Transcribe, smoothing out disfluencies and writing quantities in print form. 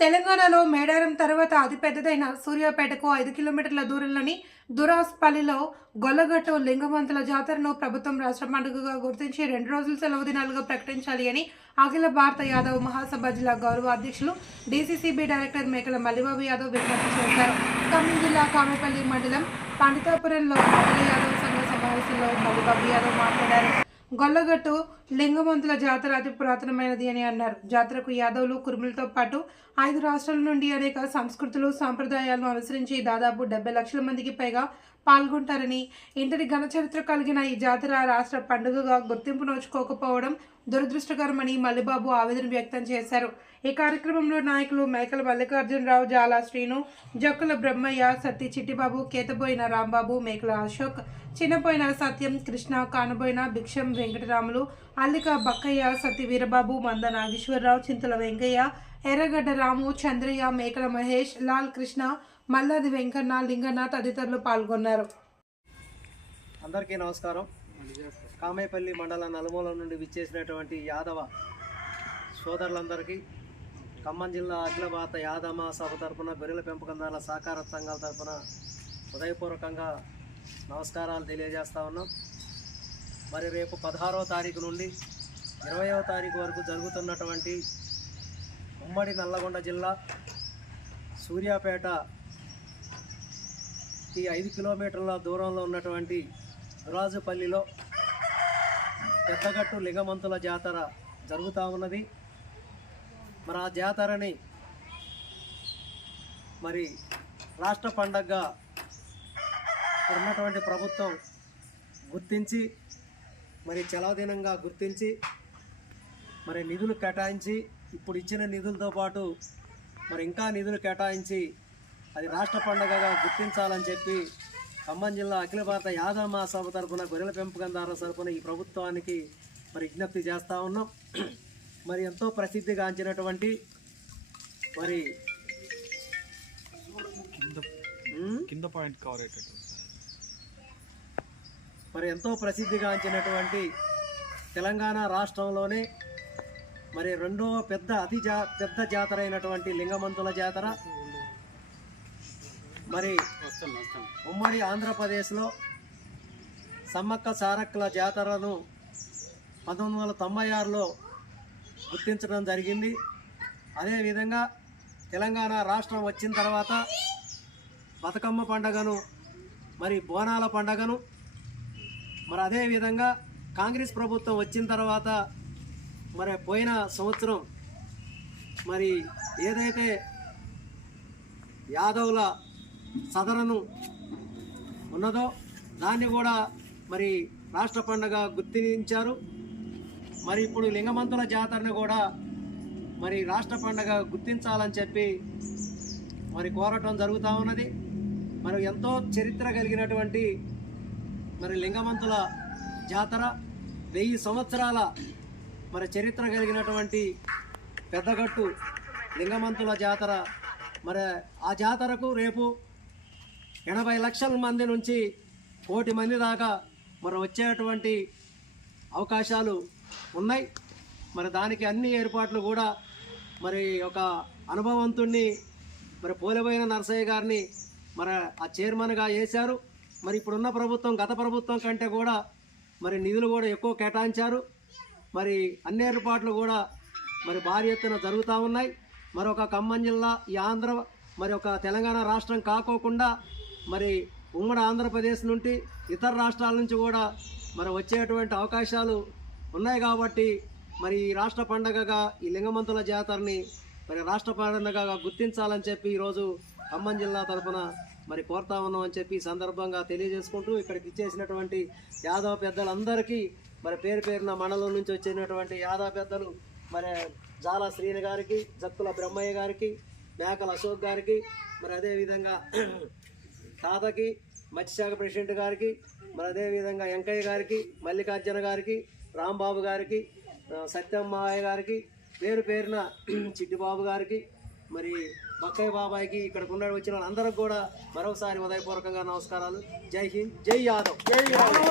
తెలంగాణలో మేడారం తర్వాత అతిపెద్దదైన సూర్యాపేటకు 5 కిలోమీటర్ల దూరంలోని దురాస్పల్లిలో గొల్లగట్టు లింగమంతుల జాతరను ప్రభుత్వం రాష్ట్ర పండుగగా గుర్తించి 2 రోజుల సెలవు దినాలుగా ప్రకటించాలి అని అఖిల భారత యాదవ్ మహాసభ జిల్లా గౌరవ అధ్యక్షులు డీసీసీబీ డైరెక్టర్ మేకల మల్లిబాబు యాదవ్ విజ్ఞప్తి చేశారు. ఖమ్మం జిల్లా కామెపల్లి మండలం పండితాపురంలో అఖిల యాదవ్ సంఘ సమావేశంలో మల్లిబాబు యాదవ్ మాట్లాడారు. గొల్లగట్టు లింగమంతుల జాతర అతి పురాతనమైనది అని అన్నారు. జాతరకు యాదవులు, కురుములతో పాటు 5 రాష్ట్రాల నుండి అనేక సంస్కృతులు, సాంప్రదాయాలను అనుసరించి దాదాపు 70 లక్షల మందికి పైగా పాల్గొంటారని, ఇంతటి ఘన చరిత్ర కలిగిన ఈ జాతర రాష్ట్ర పండుగగా గుర్తింపు నోచుకోకపోవడం దురదృష్టకరమని మల్లిబాబు ఆవేదన వ్యక్తం చేశారు. ఈ కార్యక్రమంలో నాయకులు మేకల మల్లికార్జునరావు, జాలా శ్రీను, జక్కుల బ్రహ్మయ్య, సత్తి చిట్టిబాబు, కేతబోయిన రాంబాబు, మేకల అశోక్, చిన్నపోయిన సత్యం, కృష్ణ, కానబోయిన భిక్షం, వెంకటరాములు, అల్లిక బక్కయ్య, సత్తి వీరబాబు, మంద నాగేశ్వరరావు, చింతల వెంకయ్య, ఎర్రగడ్డ రాము, చంద్రయ్య, మేకల మహేష్, లాల్ కృష్ణ, మల్లాది వెంకన్న, లింగన్న తదితరులు పాల్గొన్నారు. అందరికీ నమస్కారం. కామేపల్లి మండల నలుమూల నుండి విచ్చేసినటువంటి యాదవ సోదరులందరికీ ఖమ్మం జిల్లా అఖిల భారత యాదవ మహాసభ తరపున గొర్రెల పెంపకందారుల సహకార సంఘాల తరపున హృదయపూర్వకంగా నమస్కారాలు తెలియజేస్తా ఉన్నాం. మరి రేపు 16వ తారీఖు నుండి 20వ తారీఖు వరకు జరుగుతున్నటువంటి ఉమ్మడి నల్లగొండ జిల్లా సూర్యాపేట ఈ 5 కిలోమీటర్ల దూరంలో ఉన్నటువంటి దురాజుపల్లిలో పెద్దగట్టు లింగమంతుల జాతర జరుగుతూ ఉన్నది. మరి ఆ జాతరని మరి రాష్ట్ర పండగగా ఉన్నటువంటి ప్రభుత్వం గుర్తించి మరి సెలవుదినంగా గుర్తించి మరి నిధులు కేటాయించి ఇప్పుడు ఇచ్చిన నిధులతో పాటు మరి ఇంకా నిధులు కేటాయించి అది రాష్ట్ర పండుగగా గుర్తించాలని చెప్పి ఖమ్మం జిల్లా అఖిల భారత యాదవ మహాసభ తరఫున గొర్రెల పెంపకందారుల తరఫున ఈ ప్రభుత్వానికి మరి విజ్ఞప్తి చేస్తూ ఉన్నాం. మరి ఎంతో ప్రసిద్ధిగాంచినటువంటి మరి ఎంతో ప్రసిద్ధిగాంచినటువంటి తెలంగాణ రాష్ట్రంలోనే మరి రెండవ పెద్ద జాతర అయినటువంటి లింగమంతుల జాతర మరి ఉమ్మడి ఆంధ్రప్రదేశ్లో సమ్మక్క సారక్కల జాతరను 1996లో గుర్తించడం జరిగింది. అదేవిధంగా తెలంగాణ రాష్ట్రం వచ్చిన తర్వాత బతుకమ్మ పండుగను మరి బోనాల పండుగను మరి అదేవిధంగా కాంగ్రెస్ ప్రభుత్వం వచ్చిన తర్వాత మరి పోయిన సంవత్సరం మరి ఏదైతే యాదవుల సదరను ఉన్నదో దాన్ని కూడా మరి రాష్ట్ర పండుగ గుర్తించారు. మరి ఇప్పుడు లింగమంతుల జాతరను కూడా మరి రాష్ట్ర పండుగ గుర్తించాలని చెప్పి మరి కోరటం జరుగుతూ ఉన్నది. మరి ఎంతో చరిత్ర కలిగినటువంటి మరి లింగమంతుల జాతర 1000 సంవత్సరాల మరి చరిత్ర కలిగినటువంటి పెద్దగట్టు లింగమంతుల జాతర. మరి ఆ జాతరకు రేపు 80 లక్షల మంది నుంచి 1 కోటి మంది దాకా మరి వచ్చేటువంటి అవకాశాలు ఉన్నాయి. మరి దానికి అన్ని ఏర్పాట్లు కూడా మరి ఒక అనుభవంతుణ్ణి మరి పోలేబోయిన నరసయ్య గారిని మరి ఆ చైర్మన్గా వేశారు. మరి ఇప్పుడున్న ప్రభుత్వం గత ప్రభుత్వం కంటే కూడా మరి నిధులు కూడా ఎక్కువ కేటాయించారు. మరి అన్ని ఏర్పాట్లు కూడా మరి భారీ ఎత్తున జరుగుతూ ఉన్నాయి. మరి ఒక ఖమ్మం జిల్లా ఈ ఆంధ్ర మరి ఒక తెలంగాణ రాష్ట్రం కాకోకుండా మరి ఉమ్మడి ఆంధ్రప్రదేశ్ నుండి ఇతర రాష్ట్రాల నుంచి కూడా మరి వచ్చేటువంటి అవకాశాలు ఉన్నాయి. కాబట్టి మరి ఈ రాష్ట్ర పండగగా ఈ లింగమంతుల జాతరని మరి రాష్ట్ర పండగగా గుర్తించాలని చెప్పి ఈరోజు ఖమ్మం జిల్లా తరఫున మరి కోరుతా ఉన్నామని చెప్పి సందర్భంగా తెలియజేసుకుంటూ ఇక్కడికి ఇచ్చేసినటువంటి యాదవ పెద్దలందరికీ మరి పేరున మండలం నుంచి వచ్చినటువంటి యాదవ పెద్దలు మరి జాలా శ్రీని గారికి, జక్కుల బ్రహ్మయ్య గారికి, మేకల అశోక్ గారికి, మరి అదేవిధంగా తాతకి, మత్స్యశాఖ ప్రెసిడెంట్ గారికి, మరి అదేవిధంగా వెంకయ్య గారికి, మల్లికార్జున గారికి, రాంబాబు గారికి, సత్యమ్మాయ గారికి, పేరున చిట్టిబాబు గారికి, మరి బక్కయ్య బాబాయికి, ఇక్కడికి వచ్చిన వాళ్ళందరికీ కూడా మరొకసారి హృదయపూర్వకంగా నమస్కారాలు. జై హింద్, జై యాదవ్.